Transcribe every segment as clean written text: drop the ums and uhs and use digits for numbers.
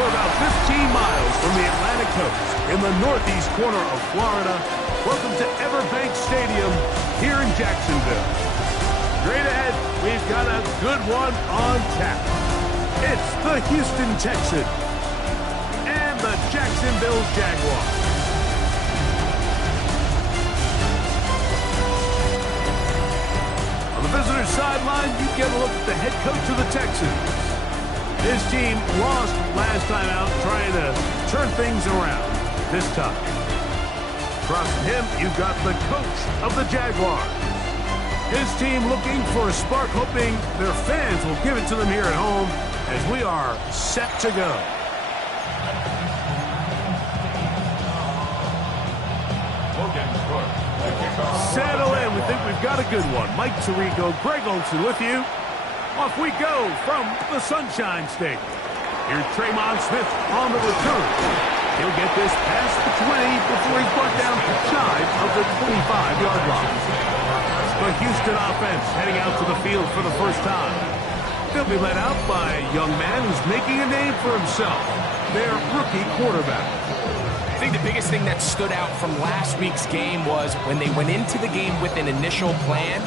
We're about 15 miles from the Atlantic coast in the northeast corner of Florida. Welcome to Everbank Stadium here in Jacksonville. Straight ahead, we've got a good one on tap. It's the Houston Texans and the Jacksonville Jaguars. On the visitor's sideline, you get a look at the head coach of the Texans. His team lost last time out trying to turn things around this time. Across from him, you've got the coach of the Jaguars. His team looking for a spark, hoping their fans will give it to them here at home as we are set to go. Settle in. We think we've got a good one. Mike Tirico, Greg Olsen with you. Off we go from the Sunshine State. Here's Tremon Smith on the return. He'll get this past the 20 before he's brought down shy of the 25-yard line. The Houston offense heading out to the field for the first time. They'll be led out by a young man who's making a name for himself, their rookie quarterback. I think the biggest thing that stood out from last week's game was when they went into the game with an initial plan,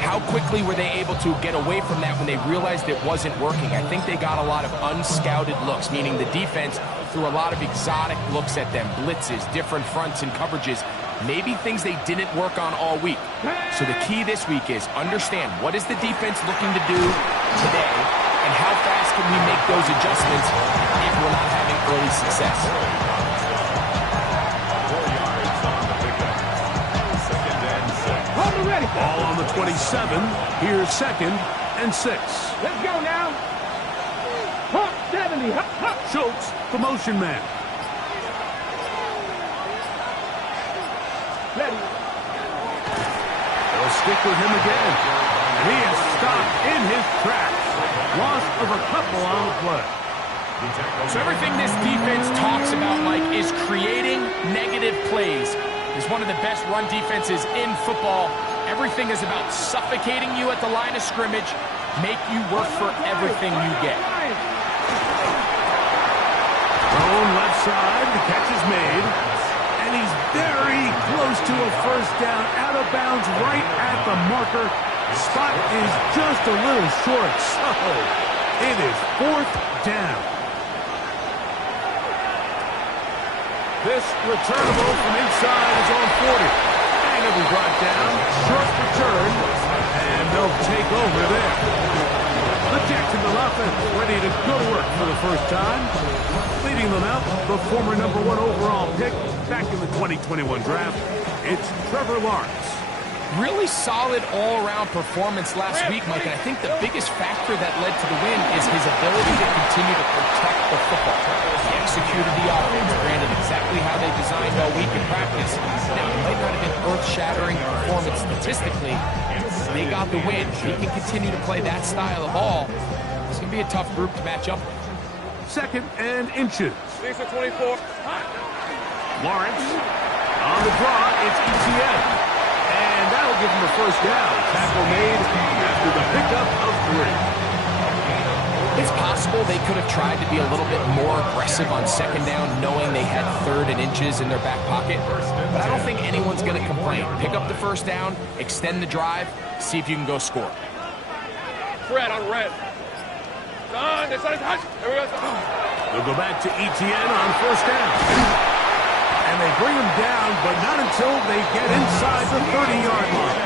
how quickly were they able to get away from that when they realized it wasn't working? I think they got a lot of unscouted looks, meaning the defense threw a lot of exotic looks at them, blitzes, different fronts and coverages, maybe things they didn't work on all week. So the key this week is understand what is the defense looking to do today and how fast can we make those adjustments if we're not having early success. Ball on the 27. Here's 2nd and 6. Let's go now. 70. Schultz, the motion man. Ready. They'll stick with him again. And he is stopped in his tracks. Loss of a couple on the play. So everything this defense talks about, Mike, is creating negative plays. It's one of the best run defenses in football. Everything is about suffocating you at the line of scrimmage, make you work for everything you get. Thrown left side, the catch is made, and he's very close to a first down, out of bounds, right at the marker. Spot is just a little short, so it is 4th down. This returnable from inside is on 40. It'll be brought down, short return, and they'll take over there. The Jacksonville offense ready to go to work for the first time. Leading them out, the former #1 overall pick back in the 2021 draft. It's Trevor Lawrence. Really solid all-around performance last week, Mike, and I think the biggest factor that led to the win is his ability to continue to protect the football. He executed the offense, granted exactly how they designed all week in practice. Now, it might not have been earth-shattering performance statistically. They got the win. He can continue to play that style of ball. It's going to be a tough group to match up with. 2nd and inches. 24. Lawrence on the draw. It's ETN. And that'll give him the first down. Tackle made after the pickup of 3. It's possible they could have tried to be a little bit more aggressive on 2nd down, knowing they had 3rd and inches in their back pocket. But I don't think anyone's going to complain. Pick up the first down, extend the drive, see if you can go score. Red on red. There we go. They'll go back to ETN on 1st down. And they bring him down, but not until they get inside the 30-yard line.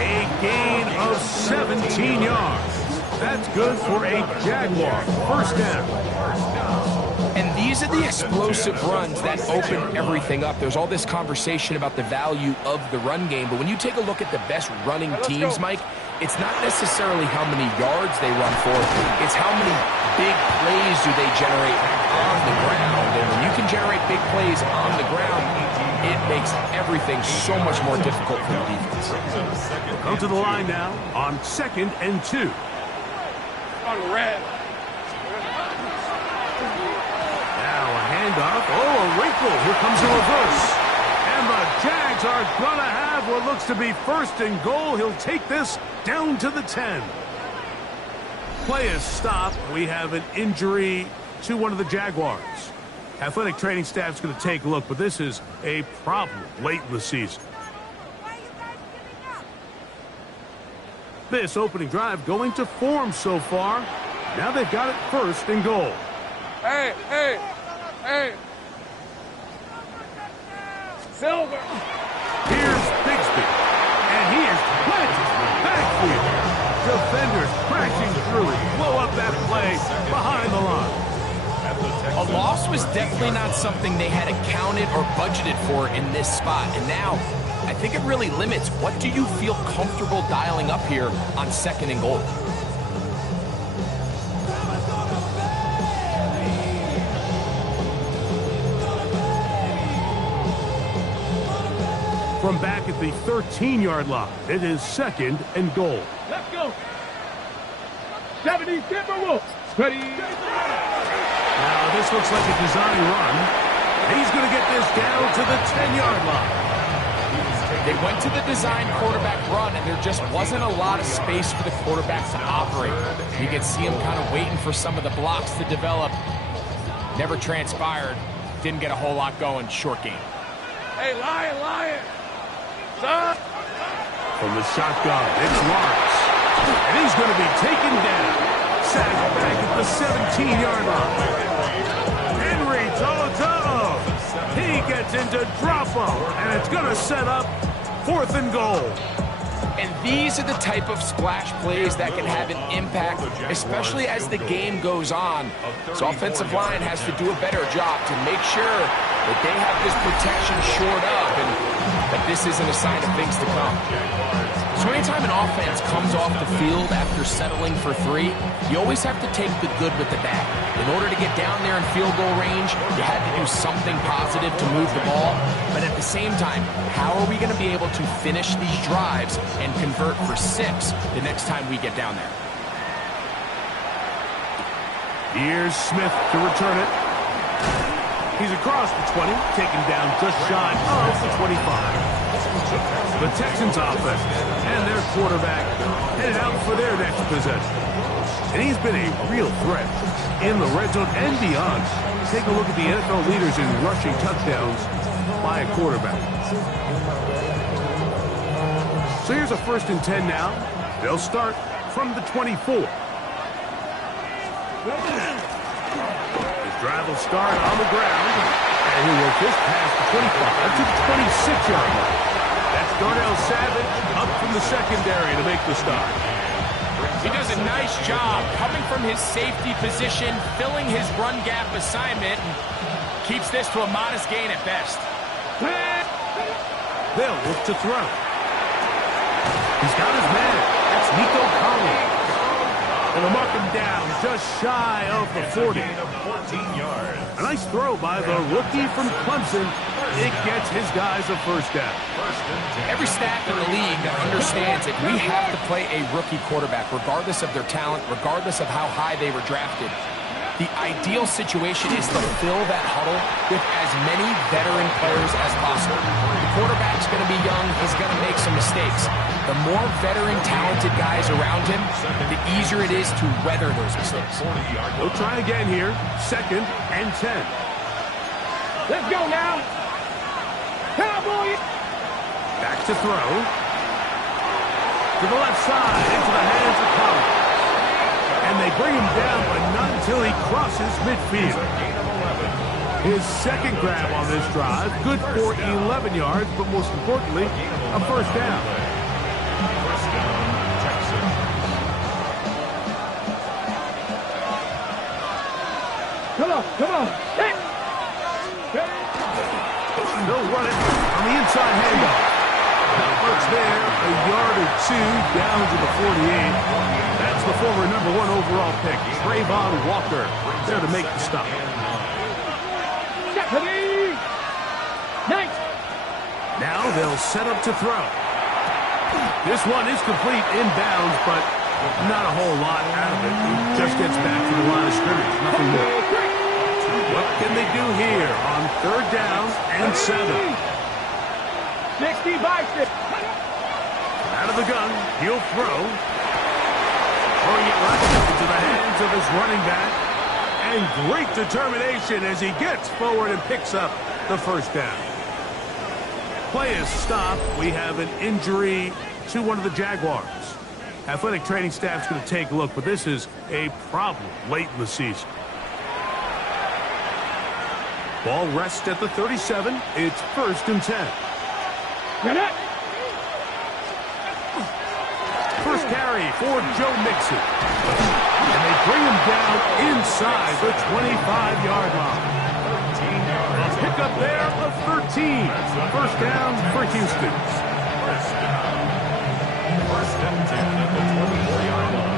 A gain of 17 yards. That's good for a Jaguar. 1st down. And these are the explosive runs that open everything up. There's all this conversation about the value of the run game, but when you take a look at the best running teams, Mike, it's not necessarily how many yards they run for. It's how many big plays do they generate on the ground. And when you can generate big plays on the ground, it makes everything so much more difficult for the defense. Go to the line now on 2nd and 2. On red. Now a handoff. Oh, a wrinkle. Here comes a reverse. And the Jags are going to have what looks to be 1st and goal. He'll take this down to the 10. Play is stopped. We have an injury to one of the Jaguars. Athletic training staff's going to take a look, but this is a problem late in the season. This opening drive going to form so far. Now they've got it 1st and goal. Hey, hey, hey. Silver. Here's Bigsby, and he is planted backfield. Defenders crashing through it, blow up that play behind the line. A loss was definitely not something they had accounted or budgeted for in this spot. And now, I think it really limits what do you feel comfortable dialing up here on 2nd and goal. From back at the 13-yard line, it is 2nd and goal. Let's go. 70 Timberwolves. Ready. Now this looks like a design run. He's going to get this down to the 10-yard line. They went to the design quarterback run, and there just wasn't a lot of space for the quarterback to operate. You could see him kind of waiting for some of the blocks to develop. Never transpired. Didn't get a whole lot going. Short game. Hey, Lion. Son. From the shotgun, it's Lawrence. And he's going to be taken down. Sacked back at the 17-yard line. Henry Toto. He gets into drop-off, and it's going to set up 4th and goal. And these are the type of splash plays that can have an impact, especially as the game goes on. So offensive line has to do a better job to make sure that they have this protection shored up and that this isn't a sign of things to come. So anytime an offense comes off the field after settling for 3, you always have to take the good with the bad. In order to get down there in field goal range, you had to do something positive to move the ball. But at the same time, how are we going to be able to finish these drives and convert for 6 the next time we get down there? Here's Smith to return it. He's across the 20, taken down just shy of the 25. The Texans offense and their quarterback headed out for their next possession. And he's been a real threat in the red zone and beyond. Take a look at the NFL leaders in rushing touchdowns by a quarterback. So here's a 1st and 10 now. They'll start from the 24. His drive will start on the ground, and he'll work this past the 25 to the 26-yard line. That's Darnell Savage up from the secondary to make the stop. He does a nice job coming from his safety position, filling his run gap assignment, and keeps this to a modest gain at best. They'll look to throw. He's got his man. That's Nico Collins. And they'll mark him down just shy of the 40. A nice throw by the rookie from Clemson. It gets his guys a 1st down. Every staff in the league that understands that we have to play a rookie quarterback, regardless of their talent, regardless of how high they were drafted. The ideal situation is to fill that huddle with as many veteran players as possible. The quarterback's going to be young. He's going to make some mistakes. The more veteran, talented guys around him, the easier it is to weather those mistakes. We'll try again here. 2nd and 10. Let's go now. Cowboys. Back to throw. To the left side, into the hands of Collins. And they bring him down, but not until he crosses midfield. His 2nd grab on this drive, good for 11 yards, but most importantly, a 1st down. Come on. Hey. They'll run it on the inside handoff. Not much there, a yard or 2 down to the 48. That's the former number 1 overall pick, Trayvon Walker, there to make the stop. Now they'll set up to throw. This one is complete inbounds, but not a whole lot out of it. He just gets back to the line of scrimmage, nothing more. What can they do here on 3rd down and 7? 60 by 6. Out of the gun, he'll throw. Throwing it right into the hands of his running back. And great determination as he gets forward and picks up the first down. Play is stopped. We have an injury to one of the Jaguars. Athletic training staff's going to take a look, but this is a problem late in the season. Ball rests at the 37. It's 1st and 10. First carry for Joe Mixon. And they bring him down inside the 25-yard line. A pickup there of 13. First down for Houston. First and 10 at the 24-yard line.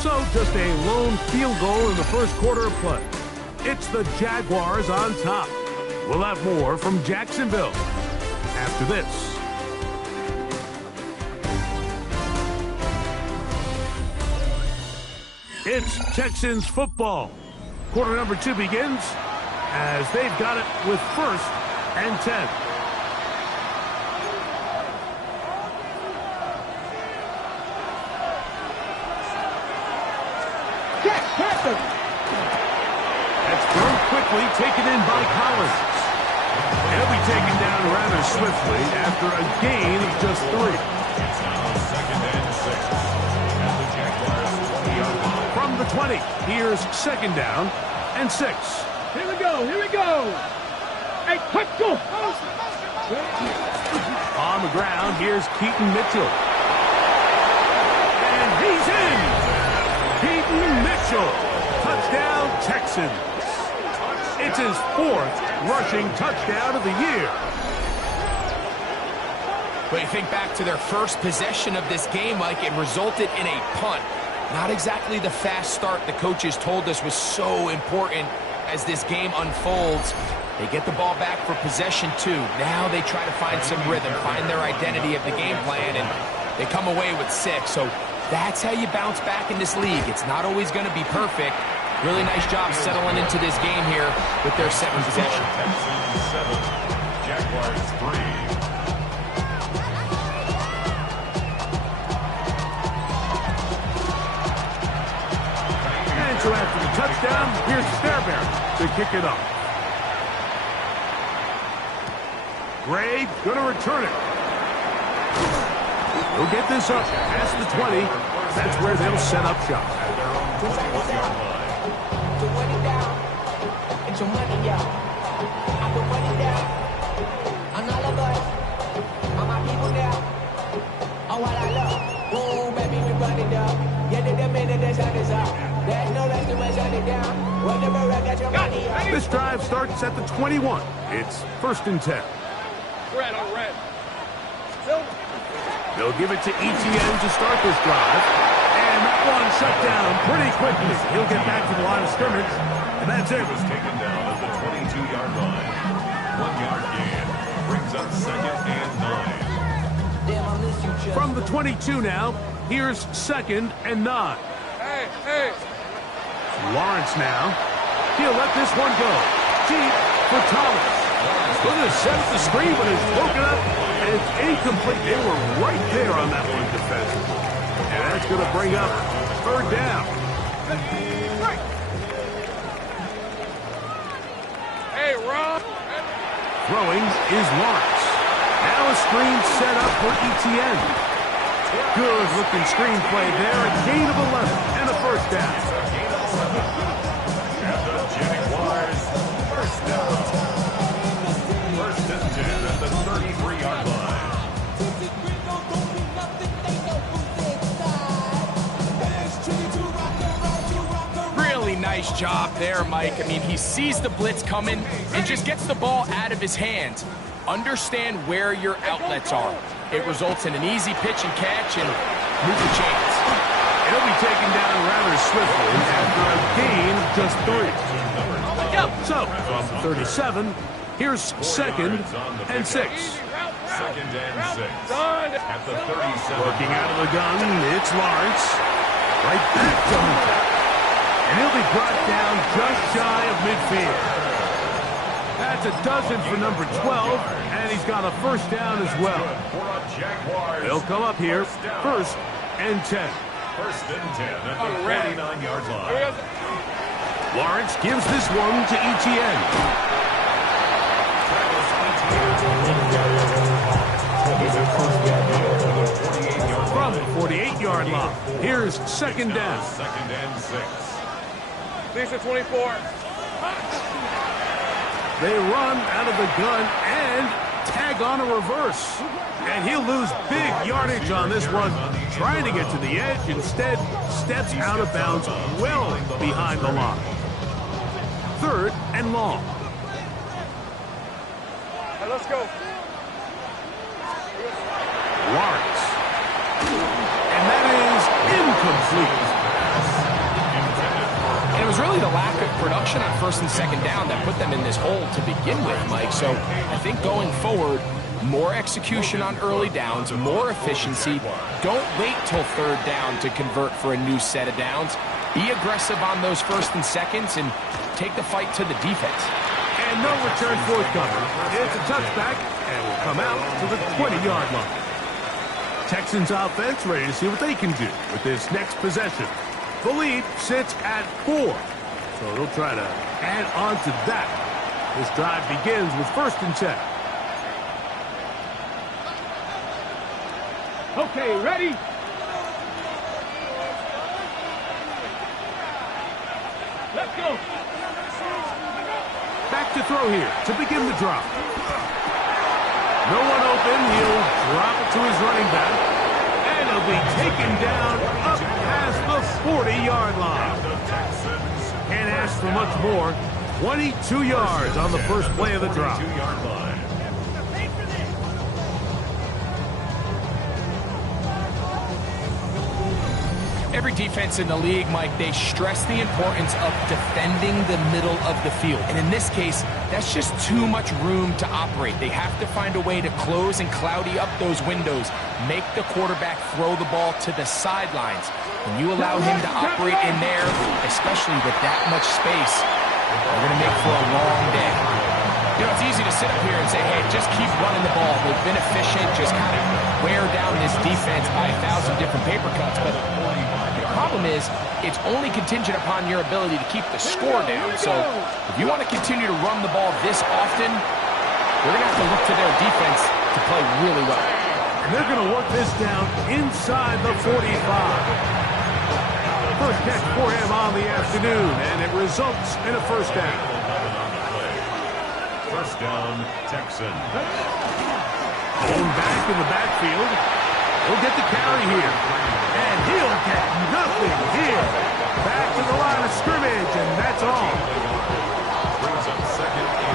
So just a lone field goal in the first quarter of play. It's the Jaguars on top. We'll have more from Jacksonville after this. It's Texans football. Quarter number 2 begins as they've got it with 1st and 10. That's thrown quickly, taken in by Collins. He'll be taken down rather swiftly after a gain of just 3. It's now 2nd and 6 at the Jaguars 20-yard line. From the 20, here's 2nd down and 6. Here we go. Here we go. Hey, let's go. On the ground, here's Keaton Mitchell. And he's in. Keaton Mitchell. Touchdown, Texans. It's his 4th rushing touchdown of the year. But you think back to their first possession of this game, Mike, it resulted in a punt. Not exactly the fast start the coaches told us was so important as this game unfolds. They get the ball back for possession 2. Now they try to find some rhythm, find their identity of the game plan, and they come away with 6. So that's how you bounce back in this league. It's not always going to be perfect. Really nice job settling into this game here with their 2nd possession. Texans 7, Jaguars 3. And so after the touchdown, here's Fairbairn to kick it off. Gray going to return it. He'll get this up past the 20. That's where they'll set up shop. At their own 21-yard line. Your money, yeah. I put money down on all of us, on my people now. On what I love. Boom, baby, we run it down. Yeah, the minute the sun is up. There's no rest to shut it down. Whenever I got your money up. This drive starts at the 21. It's 1st and 10. Red on red. They'll give it to ETN to start this drive. And that one shut down pretty quickly. He'll get back to the line of scrimmage. And that's it. He was taken down at the 22-yard line. 1-yard gain brings up 2nd and 9. Damn, I miss you, Chuck. From the 22 now, here's 2nd and 9. Hey. Lawrence now. He'll let this one go. Deep for Thomas. Going to set up the screen, but it's broken up, and it's incomplete. They were right there on that one defensively. And that's going to bring up 3rd down. Hey, Rob. Throwing is Lawrence. Now a screen set up for ETN. Good looking screen play there. A gain of 11 and a 1st down. And the Jaguars 1st down. 1st and 10 at the 33-yard line. Really nice job there, Mike. I mean, he sees the blitz coming and just gets the ball out of his hands. Understand where your outlets are. It results in an easy pitch and catch and move the chains. He'll be taken down rather swiftly after a gain of just 3. So, from 37, here's 2nd and 6. 2nd and 6 at the 37. Working out of the gun, it's Lawrence. Right back to Hunter. And he'll be brought down just shy of midfield. That's a dozen for number 12, and he's got a first down as well. They'll come up here, first and 10. First and 10 at the 49-yard line. Lawrence gives this one to Etienne. From the 48-yard line, here's second down. Second and 6. These are 24. They run out of the gun and tag on a reverse. And he'll lose big yardage on this one. Trying to get to the edge, instead steps out of bounds well behind the line. Third and long. Hey, let's go. Lawrence. And that is incomplete. And it was really the lack of production on first and second down that put them in this hole to begin with, Mike. So I think going forward, more execution on early downs, more efficiency. Don't wait till third down to convert for a new set of downs. Be aggressive on those first and seconds and take the fight to the defense. And no return forthcoming. It's a touchback and will come out to the 20-yard line. Texans offense ready to see what they can do with this next possession. The lead sits at 4, so they'll try to add on to that. This drive begins with first and 10. Okay, ready? Let's go. Back to throw here to begin the drop. No one open. He'll drop it to his running back. And he'll be taken down up past the 40-yard line. Can't ask for much more. 22 yards on the first play of the drop. 22-yard line. Every defense in the league, Mike, they stress the importance of defending the middle of the field. And in this case, that's just too much room to operate. They have to find a way to close and cloudy up those windows, make the quarterback throw the ball to the sidelines. When you allow him to operate in there, especially with that much space, they're going to make for a long day. You know, it's easy to sit up here and say, hey, just keep running the ball. They've been efficient, just kind of wear down this defense by 1,000 different paper cuts. But the problem is, it's only contingent upon your ability to keep the score down. So if you want to continue to run the ball this often, they're going to have to look to their defense to play really well. And they're going to work this down inside the 45. First catch for him on the afternoon, and it results in a first down. First down, Texan. Going back in the backfield. He'll get the carry here. And he'll get nothing here. Back to the line of scrimmage, and that's all. Brings up second and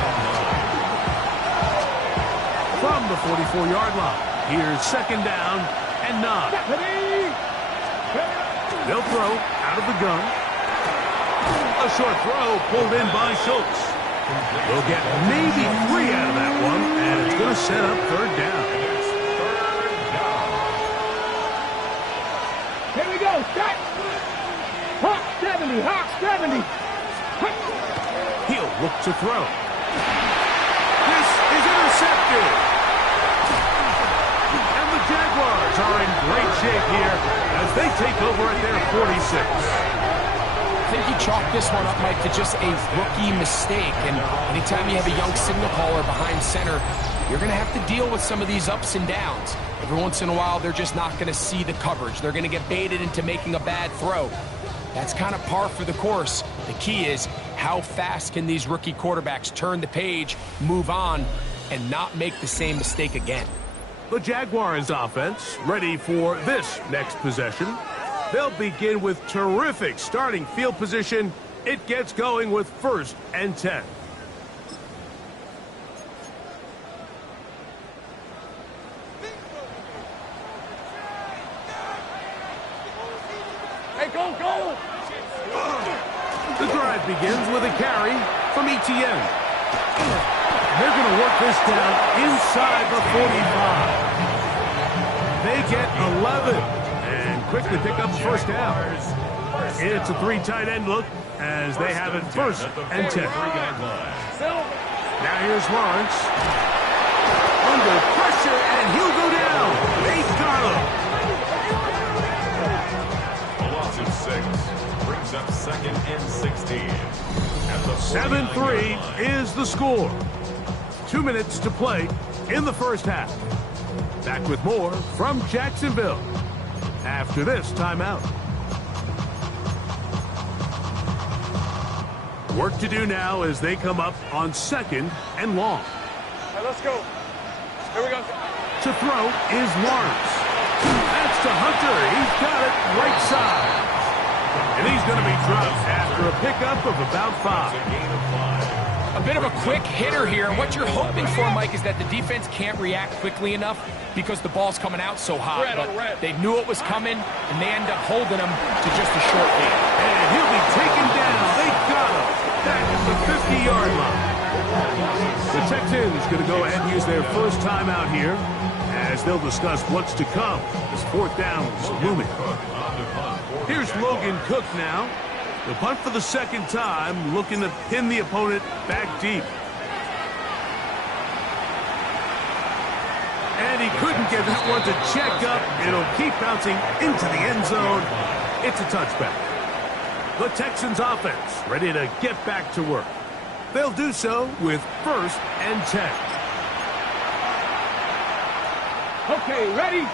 9. From the 44-yard line, here's second down and 9. They'll throw out of the gun. A short throw pulled in by Schultz. They'll get maybe 3 out of that one, and it's going to set up third down. Here we go. Start. Hawk 70. Hawk 70. He'll look to throw. This is intercepted. And the Jaguars are in great shape here as they take over at their 46. I think you chalk this one up, Mike, to just a rookie mistake. And anytime you have a young signal caller behind center, you're going to have to deal with some of these ups and downs. Every once in a while, they're just not going to see the coverage. They're going to get baited into making a bad throw. That's kind of par for the course. The key is how fast can these rookie quarterbacks turn the page, move on, and not make the same mistake again. The Jaguars offense ready for this next possession. They'll begin with terrific starting field position. It gets going with first and 10. Hey, go, go. The drive begins with a carry from Etienne. They're going to work this down inside the 45. They get 11. Quickly pick up first down. It's a 3 tight end look as they have it first and 10. Now here's Lawrence. Under pressure, and he'll go down. They got him. A loss of 6 brings up 2nd and 16. At the 7-3 is the score. 2 minutes to play in the first half. Back with more from Jacksonville after this timeout. Work to do now as they come up on 2nd and long. All right, let's go. Here we go. To throw is Lawrence. That's to Hunter. He's got it right side. And he's going to be dropped after a pickup of about 5. A bit of a quick hitter here. And what you're hoping for, Mike, is that the defense can't react quickly enough because the ball's coming out so hot. But they knew it was coming, and they end up holding him to just a short game. And he'll be taken down. They got him. Back at the 50-yard line. The Texans going to go ahead and use their first timeout here as they'll discuss what's to come as 4th down is looming. Here's Logan Cook now. The punt for the 2nd time, looking to pin the opponent back deep. And he couldn't get that one to check up. It'll keep bouncing into the end zone. It's a touchback. The Texans offense ready to get back to work. They'll do so with 1st and 10. Okay, ready?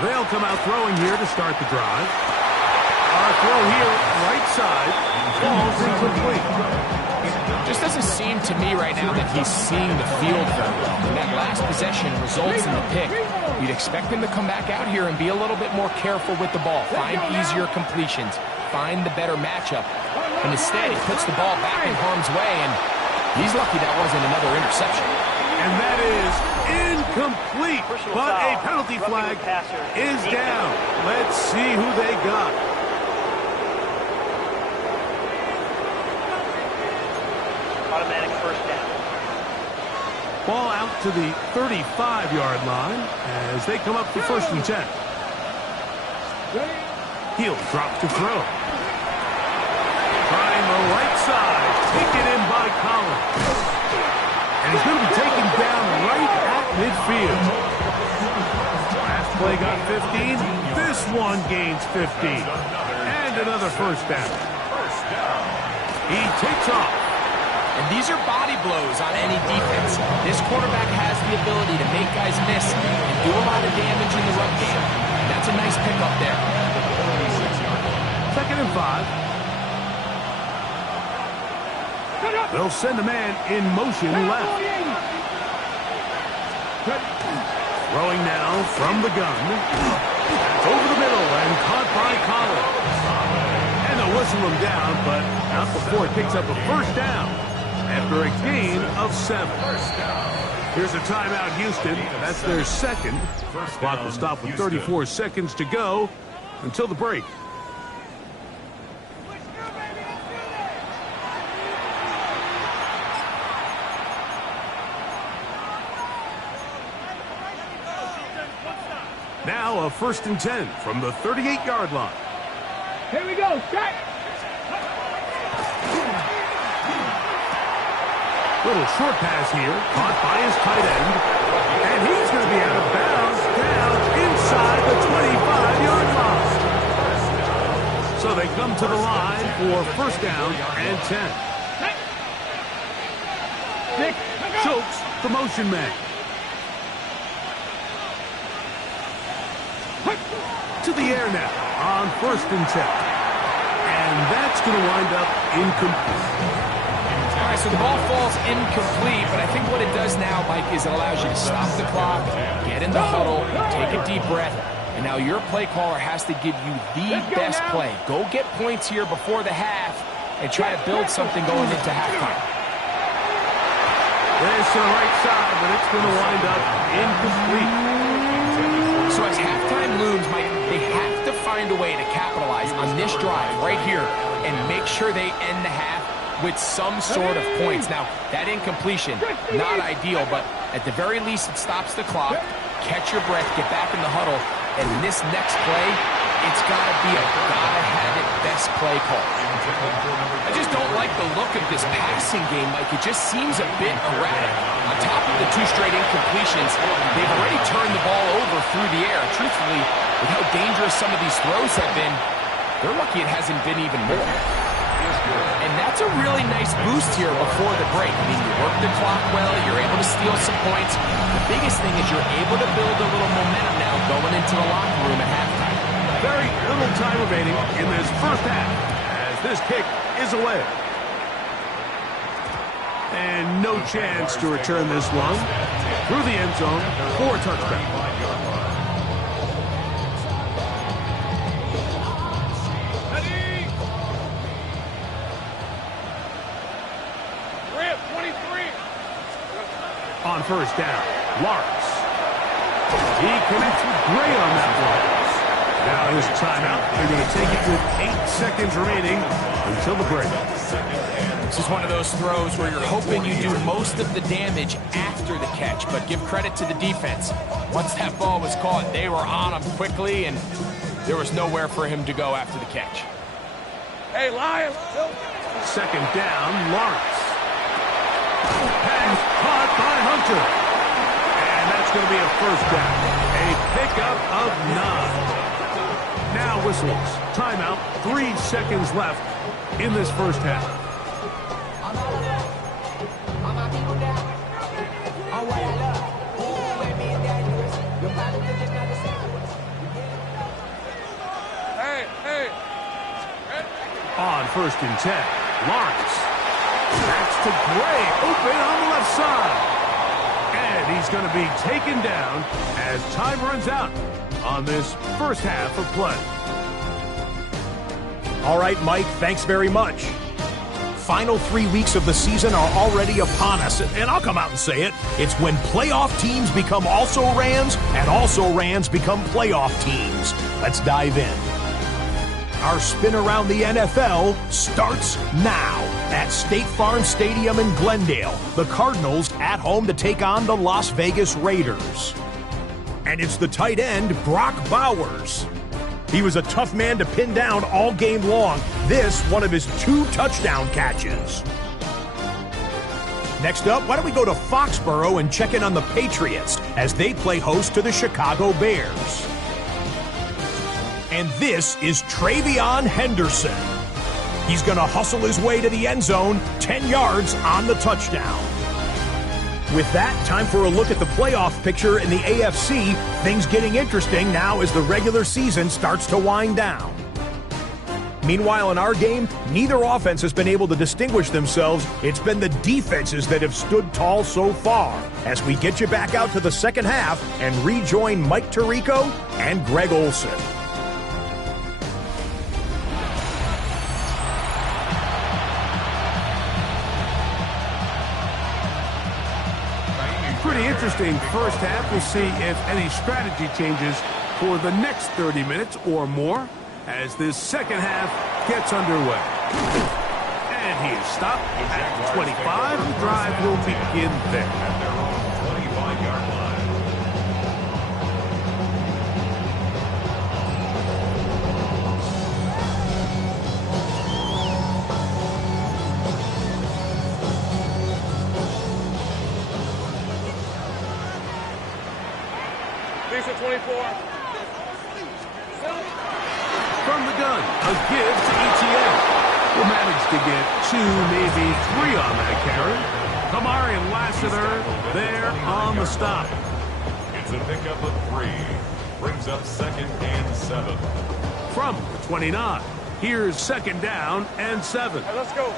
They'll come out throwing here to start the drive. Our throw here, right side, falls incomplete. Just doesn't seem to me right now that he's seeing the field very well. And that last possession results in the pick. You'd expect him to come back out here and be a little bit more careful with the ball. Find easier completions. Find the better matchup. And instead, he puts the ball back in harm's way, and he's lucky that wasn't another interception. And that is incomplete. But a penalty flag is down. Let's see who they got. Automatic first down. Ball out to the 35-yard line as they come up for 1st and 10. Heel drops to throw. Trying the right side. Taken in by Collins. And he's going to be taken down right at midfield. Last play got 15. This one gains 15. And another 1st down. He takes off. And these are body blows on any defense. This quarterback has the ability to make guys miss and do a lot of damage in the run game. And that's a nice pickup there. 2nd and 5. They'll send a man in motion left. Throwing now from the gun. That's over the middle and caught by Collins. And they'll whistle him down, but not before it picks up a 1st down after a gain of 7. Here's a timeout, Houston. That's their 2nd. Clock will stop with 34 seconds to go until the break. Now a 1st and 10 from the 38-yard line. Here we go. Shot. Little short pass here, caught by his tight end. And he's going to be out of bounds down inside the 25-yard line. So they come to the line for 1st down and 10. Schultz, the motion man. To the air now on 1st and 10. And that's going to wind up incomplete. All right, so the ball falls incomplete, but I think what it does now, Mike, is it allows you to stop the clock, get in the huddle, take a deep breath, and now your play caller has to give you the best play. Go get points here before the half and try to build something going into halftime. There's to the right side, but it's going to wind up incomplete. So as halftime looms, Mike, they have to find a way to capitalize on this drive right here and make sure they end the half with some sort of points. Now, that incompletion, not ideal, but at the very least, it stops the clock. Catch your breath, get back in the huddle, And in this next play, it's got to be a gotta-have-it best play call. I just don't like the look of this passing game, Mike. It just seems a bit erratic. On top of the 2 straight incompletions, they've already turned the ball over through the air. Truthfully, with how dangerous some of these throws have been, they're lucky it hasn't been even more. And that's a really nice boost here before the break. I mean, you work the clock well, you're able to steal some points. The biggest thing is you're able to build a little momentum now going into the locker room at halftime. Very little time remaining in this first half as this kick is away. And no chance to return this one through the end zone for a touchdown. On first down, Lawrence. He connects with Gray on that one. Now his timeout. They're going to take it with 8 seconds remaining until the break. This is one of those throws where you're hoping you do most of the damage after the catch, but give credit to the defense. Once that ball was caught, they were on him quickly, and there was nowhere for him to go after the catch. Hey, Lions. Second down, Lawrence. Pass caught by Hunter. And that's going to be a first down. A pickup of 9. Now whistles. Timeout. 3 seconds left in this first half. On first and 10, Lawrence. That's to Gray, open on the left side. And he's going to be taken down as time runs out on this first half of play. All right, Mike, thanks very much. Final 3 weeks of the season are already upon us, and I'll come out and say it. It's when playoff teams become also-rans, and also-rans become playoff teams. Let's dive in. Our spin around the NFL starts now at State Farm Stadium in Glendale. The Cardinals at home to take on the Las Vegas Raiders. And it's the tight end, Brock Bowers. He was a tough man to pin down all game long. This, one of his 2 touchdown catches. Next up, why don't we go to Foxborough and check in on the Patriots as they play host to the Chicago Bears. And this is Travion Henderson. He's going to hustle his way to the end zone, 10 yards on the touchdown. With that, time for a look at the playoff picture in the AFC. Things getting interesting now as the regular season starts to wind down. Meanwhile, in our game, neither offense has been able to distinguish themselves. It's been the defenses that have stood tall so far. As we get you back out to the second half and rejoin Mike Tirico and Greg Olson. Pretty interesting first half. We'll see if any strategy changes for the next 30 minutes or more as this second half gets underway. And he is stopped at the 25. The drive will begin there. At their own 25-yard line. Lisa 24. From the gun, a give to ETN. Will manage to get 2, maybe 3 on that carry. Kamari Lassiter there on the stop. It's a pickup of 3. Brings up 2nd and 7. From the 29, here's 2nd down and 7. Hey, let's go.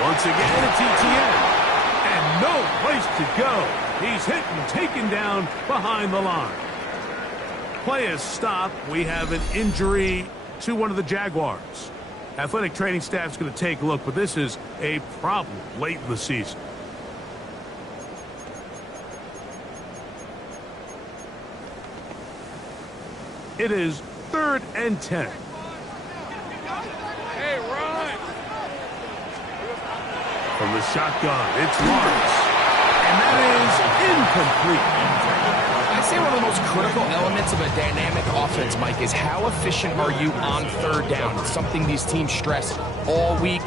Once again, it's ETN. And no place to go. He's hit and taken down behind the line. Play is stopped. We have an injury to one of the Jaguars. Athletic training staff's going to take a look, but this is a problem late in the season. It is 3rd and 10. Hey, run. From the shotgun, it's Lawrence. And that is incomplete. I say one of of the most critical elements of a dynamic offense, Mike, is how efficient are you on third down? It's something these teams stress all week.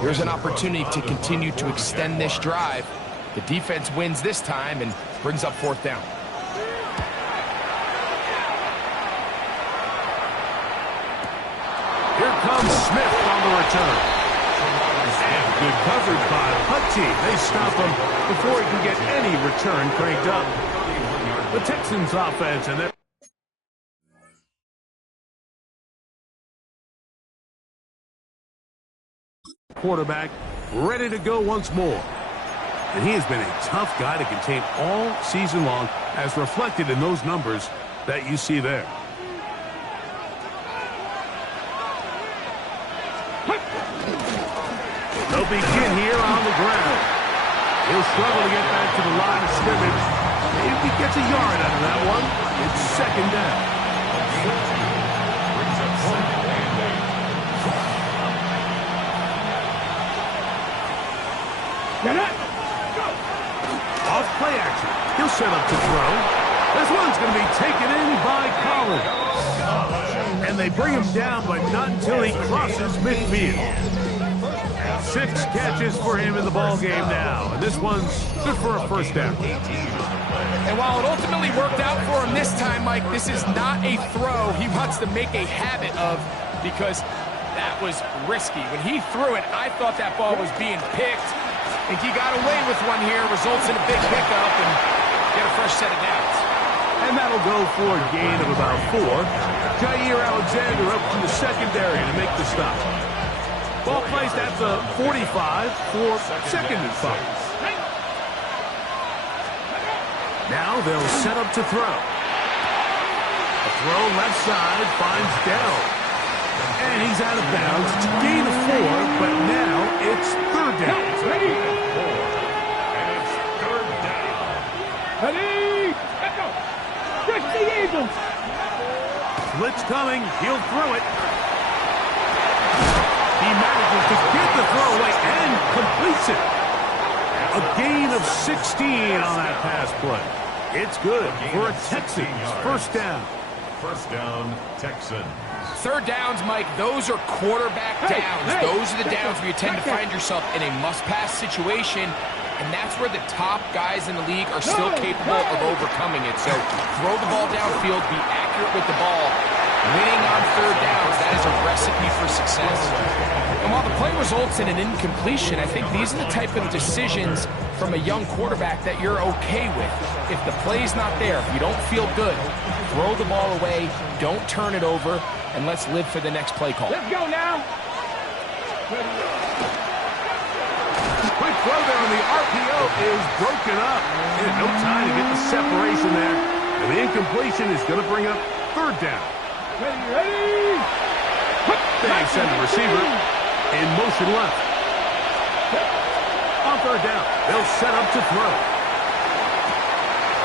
Here's an opportunity to continue to extend this drive. The defense wins this time and brings up fourth down. Here comes Smith on the return. And good coverage by Hutchie. They stop him before he can get any return cranked up. The Texans offense and their quarterback ready to go once more. And he has been a tough guy to contain all season long, as reflected in those numbers that you see there. They'll begin here on the ground. He'll struggle to get back to the line of scrimmage. If he gets a yard out of that one, it's second down. Brings up second and 8. Off play action. He'll set up to throw. This one's going to be taken in by Collins. And they bring him down, but not until he crosses midfield. 6 catches for him in the ball game now. And this one's good for a first down. And while it ultimately worked out for him this time, Mike, this is not a throw he wants to make a habit of, because that was risky. When he threw it, I thought that ball was being picked. I think he got away with one here, results in a big pickup, and get a fresh set of downs. And that'll go for a gain of about 4. Jair Alexander up to the secondary to make the stop. Ball placed at the 45 for second and 5. Now they'll set up to throw. A throw left side finds Dell. And he's out of bounds. It's a gain of 4, but now it's third down. Ready? And it's third down. Ready? Let's go. Push the Eagles. Blitz coming. He'll throw it. He manages to get the throw away and completes it. A gain of 16 on that pass play. It's good for a Texans first down. First down, Texans. Third downs, Mike, those are quarterback downs. Those are the downs where you tend to find yourself in a must-pass situation, and that's where the top guys in the league are still capable of overcoming it. So throw the ball downfield, be accurate with the ball. Winning on third downs, that is a recipe for success. And while the play results in an incompletion, I think these are the type of decisions from a young quarterback that you're okay with. If the play's not there, if you don't feel good, throw the ball away, don't turn it over, and let's live for the next play call. Let's go now. Quick throw there, and the RPO is broken up. And no time to get the separation there. And the incompletion is going to bring up third down. Ready? They send the receiver in motion left. On third down, they'll set up to throw.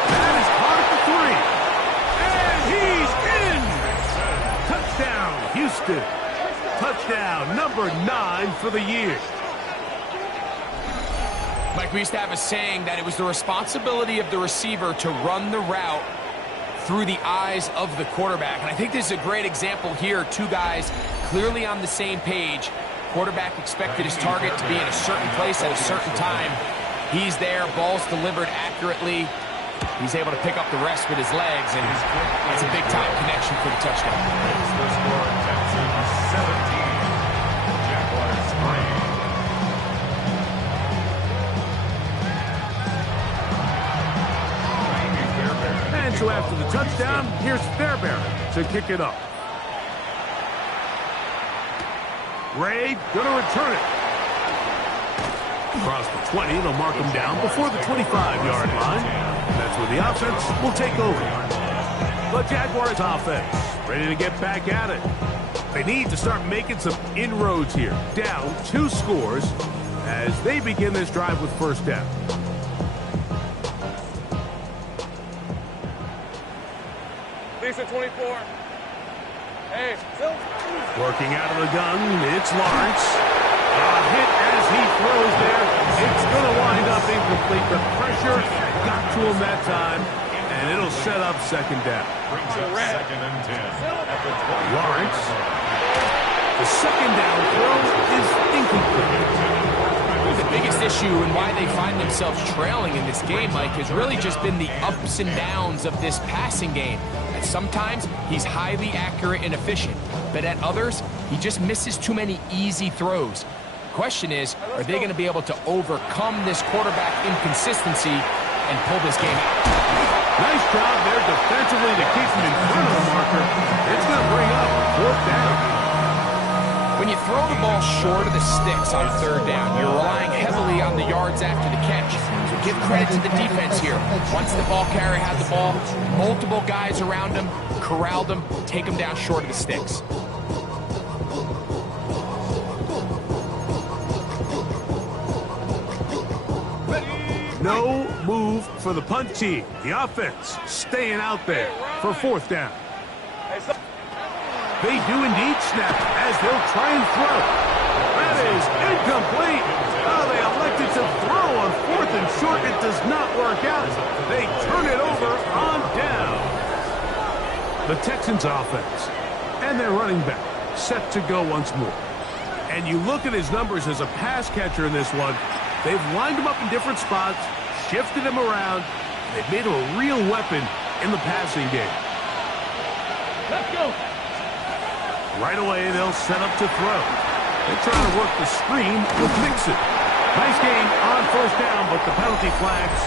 That is caught at the 3. And he's in. Touchdown, Houston. Touchdown number 9 for the year. Mike, we used to have a saying that it was the responsibility of the receiver to run the route through the eyes of the quarterback. And I think this is a great example here. 2 guys clearly on the same page. Quarterback expected his target to be in a certain place at a certain time. He's there, ball's delivered accurately. He's able to pick up the rest with his legs, and it's a big-time connection for the touchdown. It's the score, Texans 17, Jaguars 3. And so after the touchdown, here's Fairbairn to kick it up. Ray going to return it. Across the 20, they'll mark him down before the 25-yard line. That's where the offense will take over. The Jaguars offense ready to get back at it. They need to start making some inroads here. Down 2 scores as they begin this drive with first down. Lisa 24. Hey, Phil. Working out of the gun, it's Lawrence. A hit as he throws there. It's going to wind up incomplete. The pressure got to him that time, and it'll set up second down. Brings up 2nd and 10 at the 20. Lawrence. The second down throw is incomplete. The biggest issue and why they find themselves trailing in this game, Mike, has really just been the ups and downs of this passing game. And sometimes he's highly accurate and efficient, but at others, he just misses too many easy throws. The question is, are they going to be able to overcome this quarterback inconsistency and pull this game out? Nice job there defensively to keep him in front of the marker. It's going to bring up 4th down. When you throw the ball short of the sticks on 3rd down, you're relying heavily on the yards after the catch. So give credit to the defense here. Once the ball carrier had the ball, multiple guys around him, corralled him, take him down short of the sticks. No move for the punt team. The offense staying out there for 4th down. They do indeed snap as they'll try and throw. That is incomplete. Oh, they elected to throw on 4th and short. It does not work out. They turn it over on down. The Texans offense and their running back set to go once more. And you look at his numbers as a pass catcher in this one. They've lined him up in different spots, shifted him around. They've made him a real weapon in the passing game. Let's go. Right away, they'll set up to throw. They try to work the screen with Mixon. Nice game on 1st down, but the penalty flags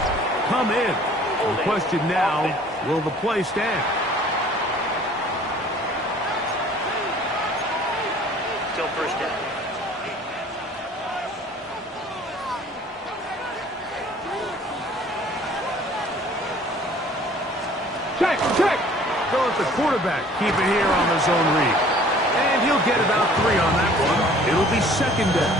come in. The question now, will the play stand? Still 1st down. Check, check. They'll let the quarterback keep it here on the zone read. And he'll get about 3 on that one. It'll be 2nd down.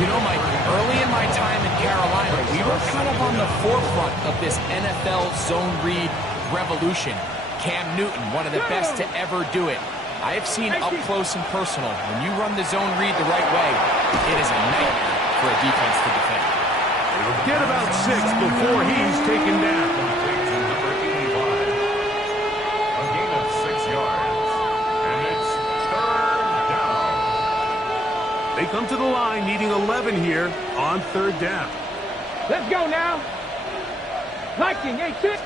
You know, Mike, early in my time in Carolina, we were kind of on the forefront of this NFL zone read revolution. Cam Newton, one of the best to ever do it. I have seen up close and personal, when you run the zone read the right way, it is a nightmare for a defense to defend. He'll get about 6 before he's taken down. They come to the line needing 11 here on 3rd down. Let's go now. Liking, 8-6.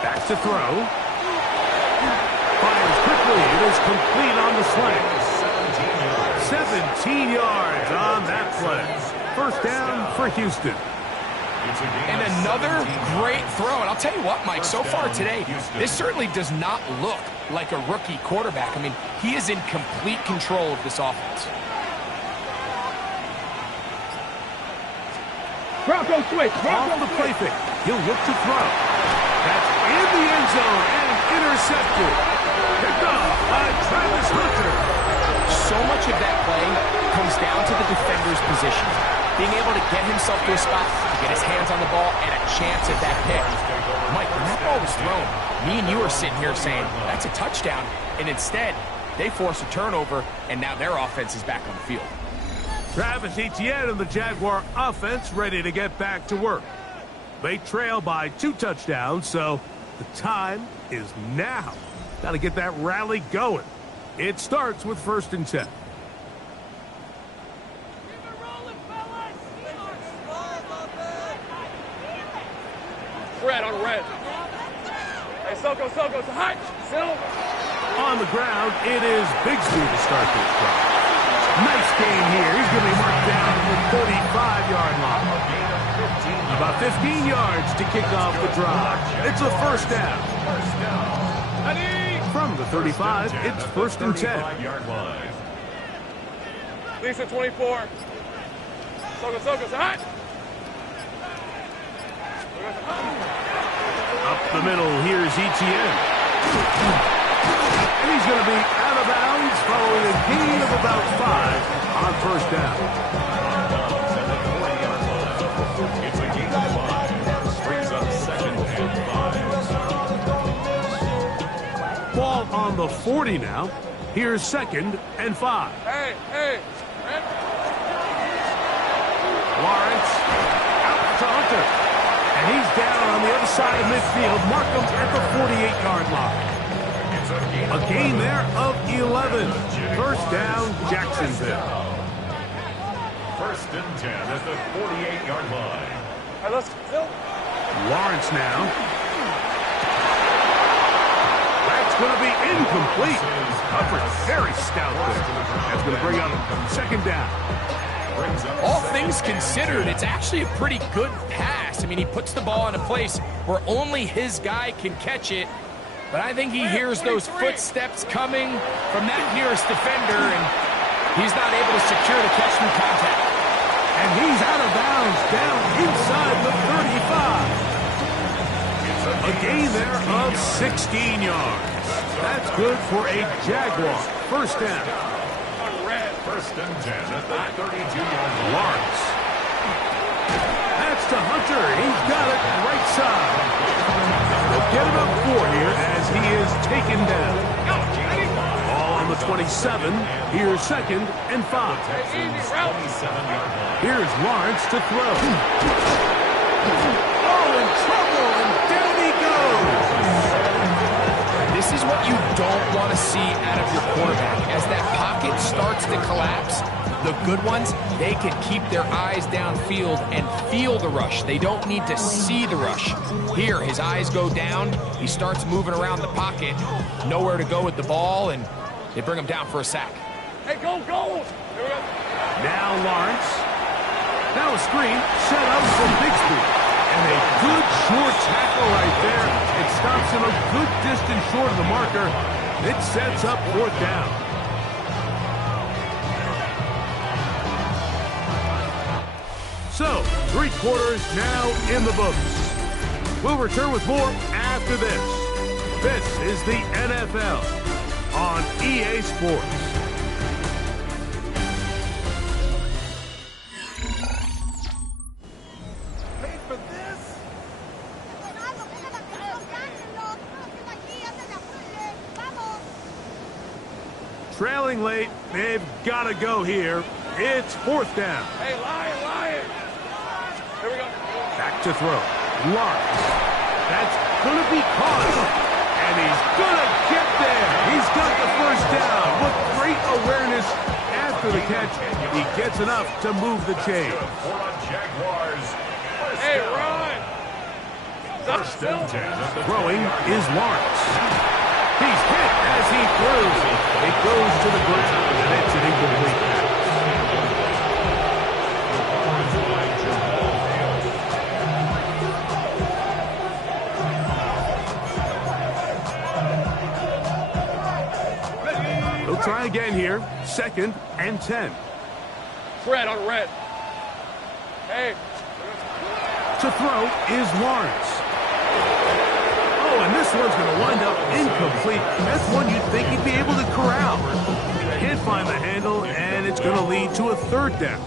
Back to throw. Fires quickly. It is complete on the slant. 17 yards on that play. 1st down for Houston. And another great throw. And I'll tell you what, Mike, so far today, this certainly does not look like a rookie quarterback. I mean, he is in complete control of this offense. Bronco switch. Off the play fake. He'll look to throw. That's in the end zone and intercepted. Picked off by Travis Hunter. So much of that play comes down to the defender's position. Being able to get himself to a spot, to get his hands on the ball, and a chance at that pick. Mike, when that ball was thrown, me and you are sitting here saying, that's a touchdown. And instead, they force a turnover, and now their offense is back on the field. Travis Etienne and the Jaguar offense ready to get back to work. They trail by 2 touchdowns, so the time is now. Got to get that rally going. It starts with 1st and 10. Red on red. Hey, Soko, hot. On the ground, it is Bigsby to start this drive. Nice game here. He's going to be marked down at the 35-yard line. About 15 yards to kick off the drive. It's a 1st down. From the 35, it's 1st and 10. Lisa 24. Soko's hot. Up the middle, here's Etienne. And he's going to be out of bounds following a gain of about 5 on 1st down. It's a gain of 5. Brings up 2nd and 5. Ball on the 40 now. Here's 2nd and 5. Hey. Lawrence out to Hunter. And he's down on the other side of midfield. Mark him at the 48-yard line. A gain there of 11. First down, Jacksonville. First and 10 at the 48-yard line. All right, let's go. Lawrence now. That's going to be incomplete. Coverage very stout there. That's going to bring up second down. All things considered, it's actually a pretty good pass. I mean, he puts the ball in a place where only his guy can catch it. But I think he hears those footsteps coming from that nearest defender, and he's not able to secure the catch through contact. And he's out of bounds down inside the 35. A gain there of 16 yards. That's good for a Jaguar. First down. First and 10 at the 32-yard line. Lawrence. That's to Hunter. He's got it right side. They'll get it up 4 here as he is taken down. Ball on the 27. Here's second and 5. Here's Lawrence to throw. Oh, in trouble, and down he goes. This is what you don't want to see out of your quarterback. As that pocket starts to collapse, the good ones, they can keep their eyes downfield and feel the rush. They don't need to see the rush. Here, his eyes go down. He starts moving around the pocket. Nowhere to go with the ball, and they bring him down for a sack. Hey, go, go. Here we go. Now Lawrence. Now a screen set up for Bixby. And a good short tackle right there. It stops him a good distance short of the marker. It sets up fourth down. So, 3 quarters now in the books. We'll return with more after this. This is the NFL on EA Sports. Trailing late, they've got to go here. It's fourth down. Hey, Lion. Here we go. Back to throw. Lawrence. That's going to be caught. And he's going to get there. He's got the first down with great awareness after the catch. He gets enough to move the chain. Hey, run. First and 10. Throwing is Lawrence. He's hit as he throws. It goes to the ground, and it's an incomplete pass. He'll try again here. Second and 10. Red on red. Hey. To throw is Lawrence. Oh, and this one's going to wind up incomplete. That's one you'd think he'd be able to corral. Can't find the handle, and it's going to lead to a third down.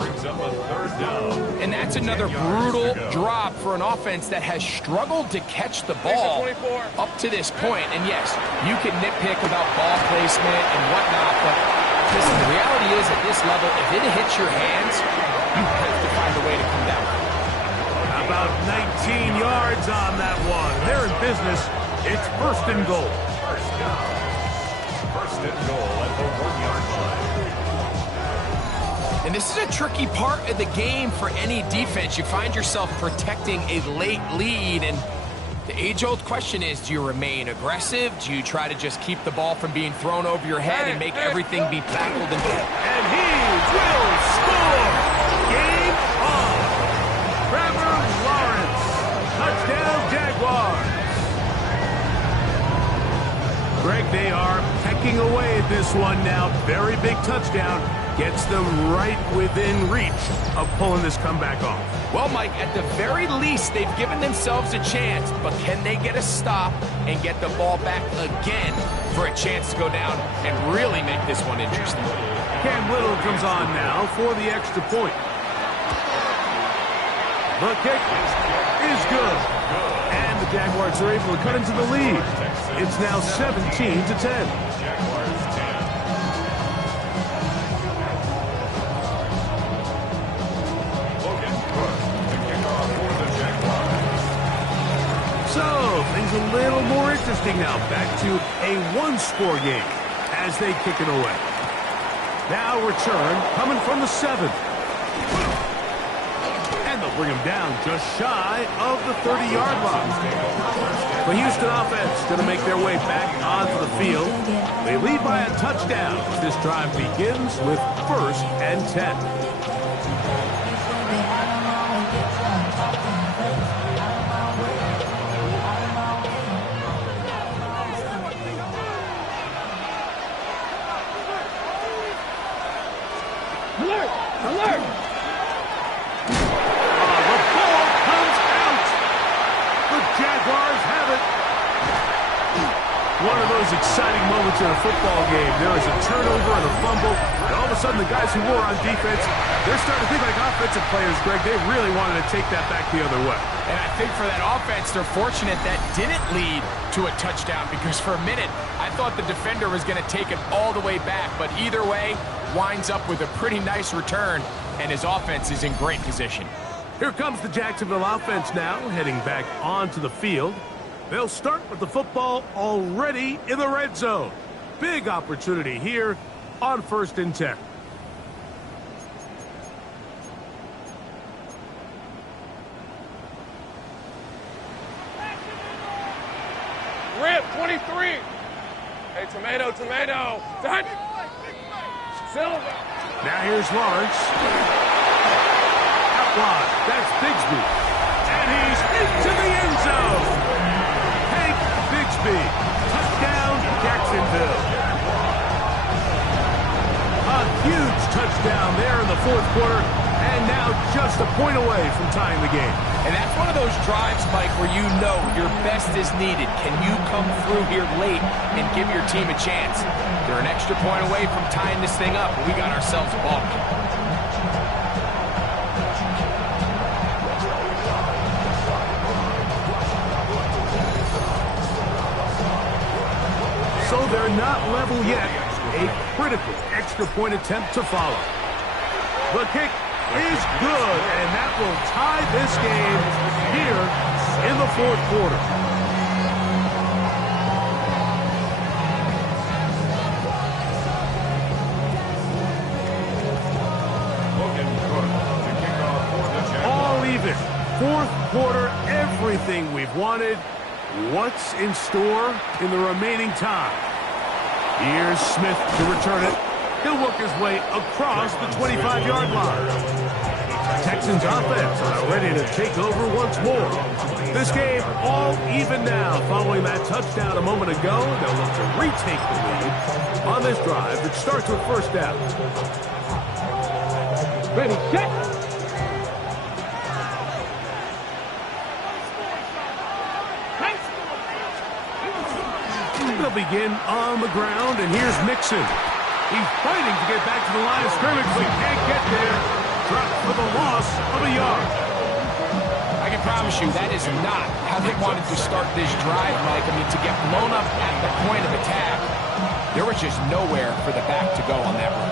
And that's another brutal drop for an offense that has struggled to catch the ball up to this point. And yes, you can nitpick about ball placement and whatnot, but listen, the reality is at this level, if it hits your hands, you have to find a way to come down. About 19 yards on that one. They're in business. It's first and goal. First and goal at the 1-yard line. And this is a tricky part of the game for any defense. You find yourself protecting a late lead, and the age-old question is, do you remain aggressive? Do you try to just keep the ball from being thrown over your head and make everything be tackled? And he will score! Game on! Trevor Lawrence, touchdown Jaguars. Greg, they are pecking away at this one now. Very big touchdown. Gets them right within reach of pulling this comeback off. Well, Mike, at the very least, they've given themselves a chance, but can they get a stop and get the ball back again for a chance to go down and really make this one interesting? Cam Little comes on now for the extra point. The kick is good. And the Jaguars are able to cut into the lead. It's now 17-10. Things a little more interesting now. Back to a one-score game as they kick it away. Now return coming from the 7th. And they'll bring him down just shy of the 30-yard line. The Houston offense going to make their way back onto the field. They lead by a touchdown. This drive begins with 1st and 10. Alert! Alert! The ball comes out. The Jaguars have it. One of those exciting moments in a football game. There is a turnover and a fumble, and all of a sudden the guys who were on defense, they're starting to think like offensive players, Greg. They really wanted to take that back the other way. And I think for that offense, they're fortunate that didn't lead to a touchdown, because for a minute, I thought the defender was going to take it all the way back. But either way, winds up with a pretty nice return, and his offense is in great position. Here comes the Jacksonville offense now, heading back onto the field. They'll start with the football already in the red zone. Big opportunity here on 1st and 10. Rip, 23. Hey, tomato, tomato. Touch. Silver. Now here's Lawrence. Out wide. That's Bigsby. And he's into the end zone. Hank Bigsby. Touchdown, Jacksonville. A huge touchdown there in the 4th quarter. And now just a point away from tying the game. And that's one of those drives, Mike, where you know your best is needed. Can you come through here late and give your team a chance? They're an extra point away from tying this thing up. We got ourselves a ball. So they're not level yet. A critical extra point attempt to follow. The kick is good, and that will tie this game here in the 4th quarter. All even. 4th quarter, everything we've wanted. What's in store in the remaining time? Here's Smith to return it. He'll work his way across the 25-yard line. Texans offense are ready to take over once more. This game all even now following that touchdown a moment ago. They'll look to retake the lead on this drive that starts with 1st down. Ready, set. They'll begin on the ground, and here's Mixon. He's fighting to get back to the line of scrimmage, but can't get there. Dropped for the loss of a yard. I can promise you that is not how they wanted to start this drive, Mike. I mean, to get blown up at the point of attack, there was just nowhere for the back to go on that run.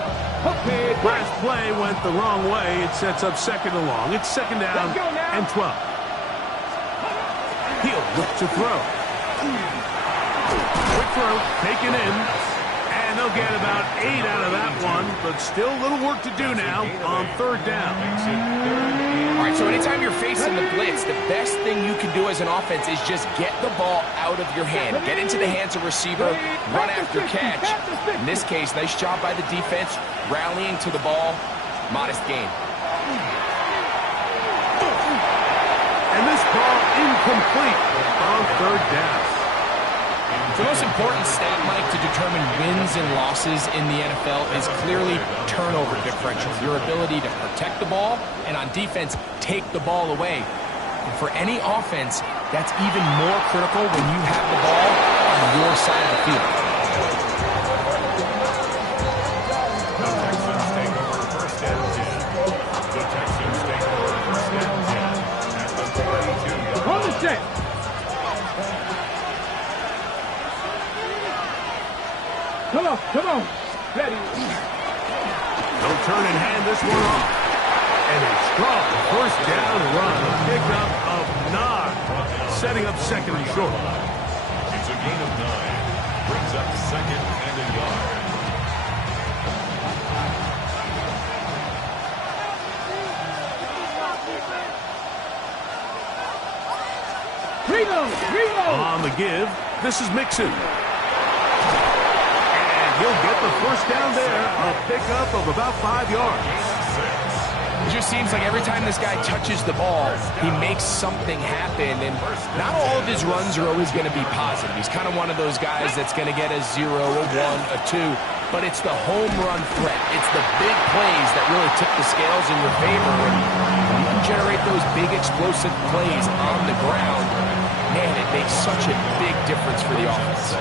Okay, Last play went the wrong way. It sets up 2nd and long. It's 2nd down and 12. He'll look to throw. Quick throw, taken in. And they'll get about 8 out of that one, but still a little work to do now on 3rd down. All right, so anytime you're facing the blitz, the best thing you can do as an offense is just get the ball out of your hand. Get into the hands of receiver, run after catch. In this case, nice job by the defense, rallying to the ball. Modest gain. And this ball incomplete on 3rd down. The most important stat, Mike, to determine wins and losses in the NFL is clearly turnover differential. Your ability to protect the ball and on defense, take the ball away. And for any offense, that's even more critical when you have the ball on your side of the field. The Texans take over 1st and 10. The Texans take over 1st and 10 at the 32-yard line. Hold the set. Come on, come on. Ready. They'll turn and hand this one off. And a strong 1st down run. A pickup of 9. setting up second and short. It's a gain of 9. Brings up second and a yard. On the give, this is Mixon. And he'll get the first down there, a pickup of about 5 yards. It just seems like every time this guy touches the ball, he makes something happen, and not all of his runs are always going to be positive. He's kind of one of those guys that's going to get a 0, a 1, a 2, but it's the home run threat. It's the big plays that really tip the scales in your favor, and when you can generate those big explosive plays on the ground, man, it makes such a big difference for the offense.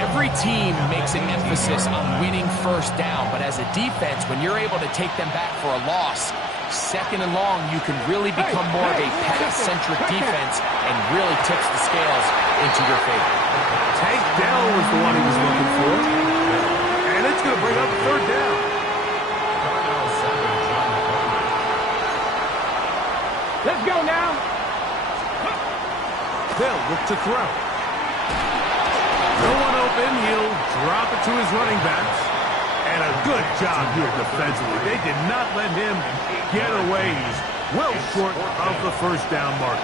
Every team makes an emphasis on winning first down, but as a defense, when you're able to take them back for a loss, second and long, you can really become more of a pass-centric defense and really tips the scales into your favor. Tank Dell was the one he was looking for, and it's going to bring up third down. Let's go now. They'll look to throw. No one open. He'll drop it to his running backs. And a good job here defensively. They did not let him get away. He's well short of the first down marker.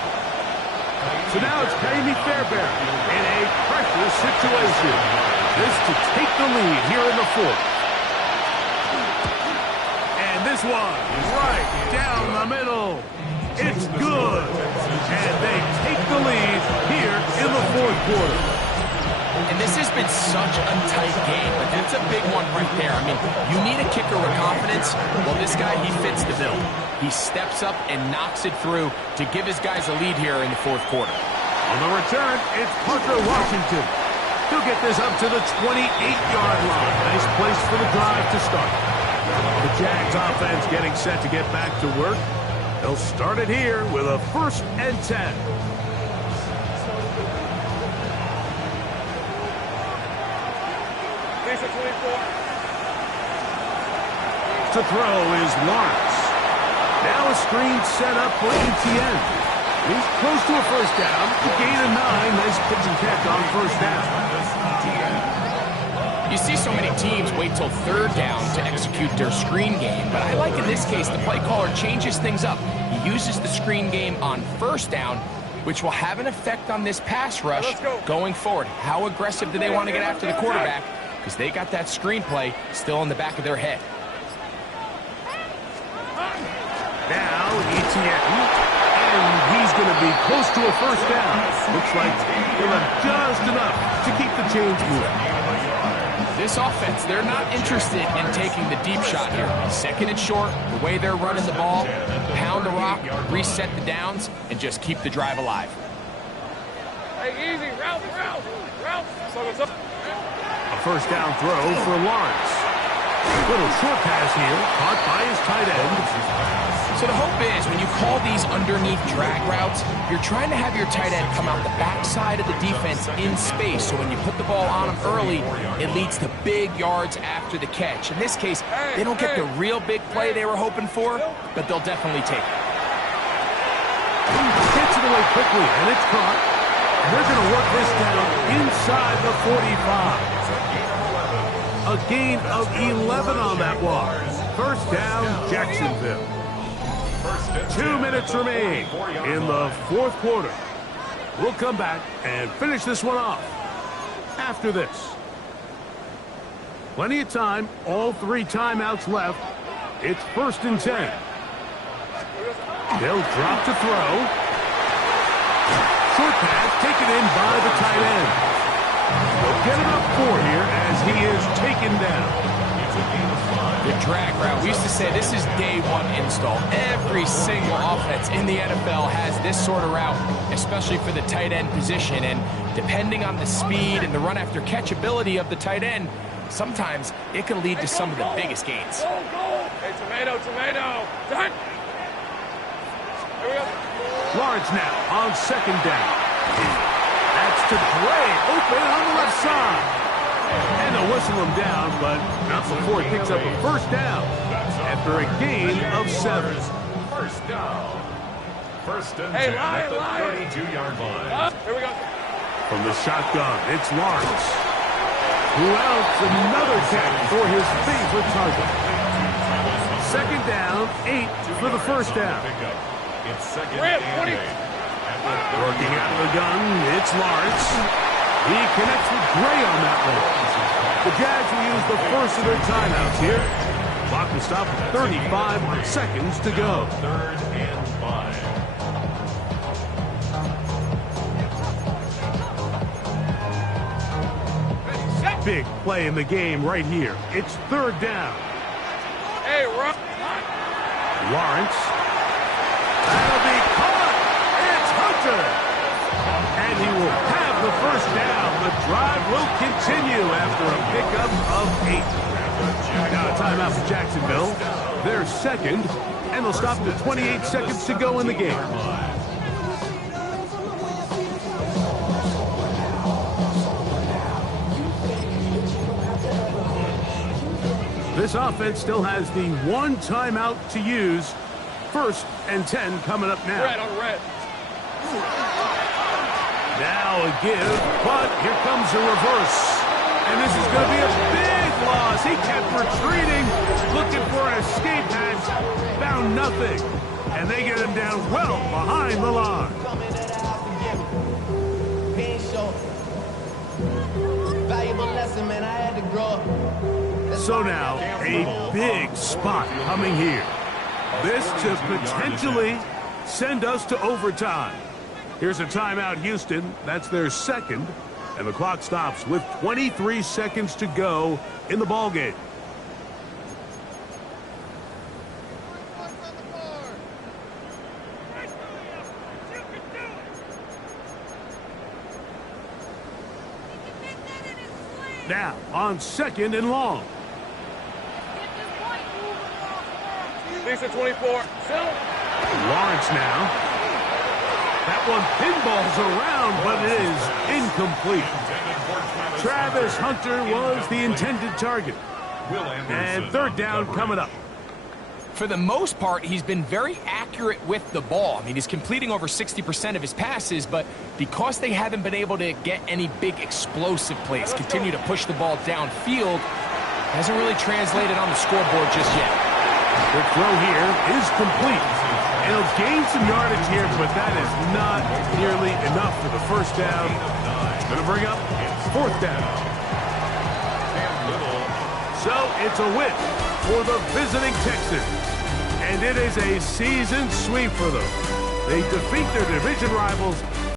So now it's Jamie Fairbairn in a pressure situation. This to take the lead here in the fourth. And this one right down the middle. It's good. And they take the lead here in the fourth quarter. And this has been such a tight game, but that's a big one right there. I mean, you need a kicker with confidence. Well, this guy, he fits the bill. He steps up and knocks it through to give his guys a lead here in the fourth quarter. On the return, it's Parker Washington. He'll get this up to the 28-yard line. Nice place for the drive to start. The Jags offense getting set to get back to work. They'll start it here with a 1st and 10. To throw is Lawrence. Now a screen set up for Etienne. He's close to a first down. A gain of 9. Nice pitch and catch on first down. You see so many teams wait till third down to execute their screen game, but I like in this case the play caller changes things up. He uses the screen game on first down, which will have an effect on this pass rush going forward. How aggressive do they want to get after the quarterback? Because they got that screenplay still in the back of their head. Now Etienne, and he's going to be close to a first down. Looks like he'll have just enough to keep the chains moving. This offense, they're not interested in taking the deep shot here. Second and short, the way they're running the ball, pound the rock, reset the downs, and just keep the drive alive. Hey, easy, route. A first down throw for Lawrence. Little short pass here, caught by his tight end. So the hope is when you call these underneath drag routes, you're trying to have your tight end come out the backside of the defense in space. So when you put the ball on him early, it leads to big yards after the catch. In this case, they don't get the real big play they were hoping for, but they'll definitely take it. Gets it away quickly, and it's caught. They're going to work this down inside the 45. A gain of 11 on that one. First down, Jacksonville. 2 minutes remain in the fourth quarter. We'll come back and finish this one off after this. Plenty of time, all 3 timeouts left. It's 1st and 10. They'll drop to throw. Short pass taken in by the tight end. They'll get it up 4 here as he is taken down. The drag route. We used to say this is day 1 install. Every single offense in the NFL has this sort of route, especially for the tight end position. And depending on the speed and the run after catch ability of the tight end, sometimes it can lead to some of the biggest gains. Hey, tomato. Done. Here we go. Lawrence now on 2nd down. That's to Gray, open on the left side. And they'll whistle him down, but not before he picks up a first down after a gain of 7. First down. First and 10 at the 32-yard line. Here we go. From the shotgun, it's Lawrence, who outs another catch for his favorite target. Second down, 8 for the first down. It's second Rip, and 20. 8. Working out of the gun, it's Lawrence. He connects with Gray on that one. The Jags will use the first of their timeouts here. Clock will stop with 35 seconds to go. Third and 5. Big play in the game right here. It's third down. Hey, Rob. Lawrence. That'll be caught. It's Hunter. And he will have the first down. The drive will continue after a pickup of 8. Now a timeout for Jacksonville. They're second, and they'll stop to 28 seconds to go in the game. This offense still has the one timeout to use. First and 10 coming up now. Red on red. Now a give, but here comes a reverse. And this is going to be a big loss. He kept retreating, looking for an escape hatch, found nothing. And they get him down well behind the line. Valuable lesson, man. I had to grow up. So now, a big spot coming here. This to potentially send us to overtime. Here's a timeout, Houston. That's their second. And the clock stops with 23 seconds to go in the ballgame. Now, on second and long. Lisa 24. Lawrence now. That one pinballs around, but it is incomplete. Travis Hunter was the intended target. And third down coming up. For the most part, he's been very accurate with the ball. I mean, he's completing over 60% of his passes, but because they haven't been able to get any big explosive plays, continue to push the ball downfield, hasn't really translated on the scoreboard just yet. The throw here is complete. And he'll gain some yardage here, but that is not nearly enough for the first down. Going to bring up fourth down. So it's a win for the visiting Texans. And it is a season sweep for them. They defeat their division rivals